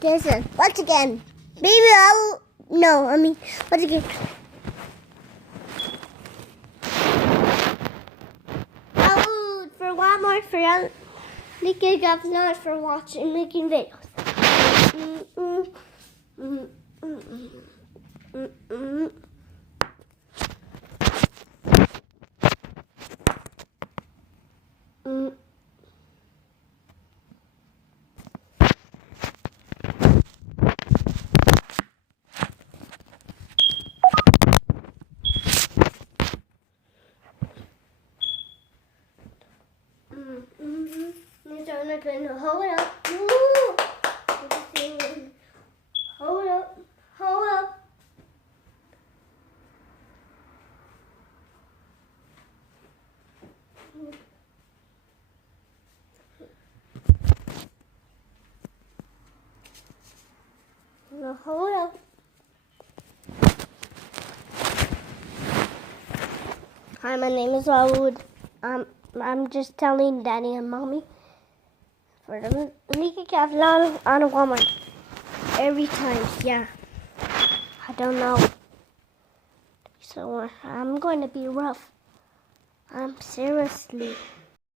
Jason, once again. Maybe once again. For one more for Enrique Cabral for making videos. Hold up. Hold up. Hold up. No, hold up. Hi, my name is Raoul. I'm just telling Daddy and Mommy for the Enrique Cabral on a Walmart every time. Yeah, I don't know. So I'm going to be rough. I'm seriously.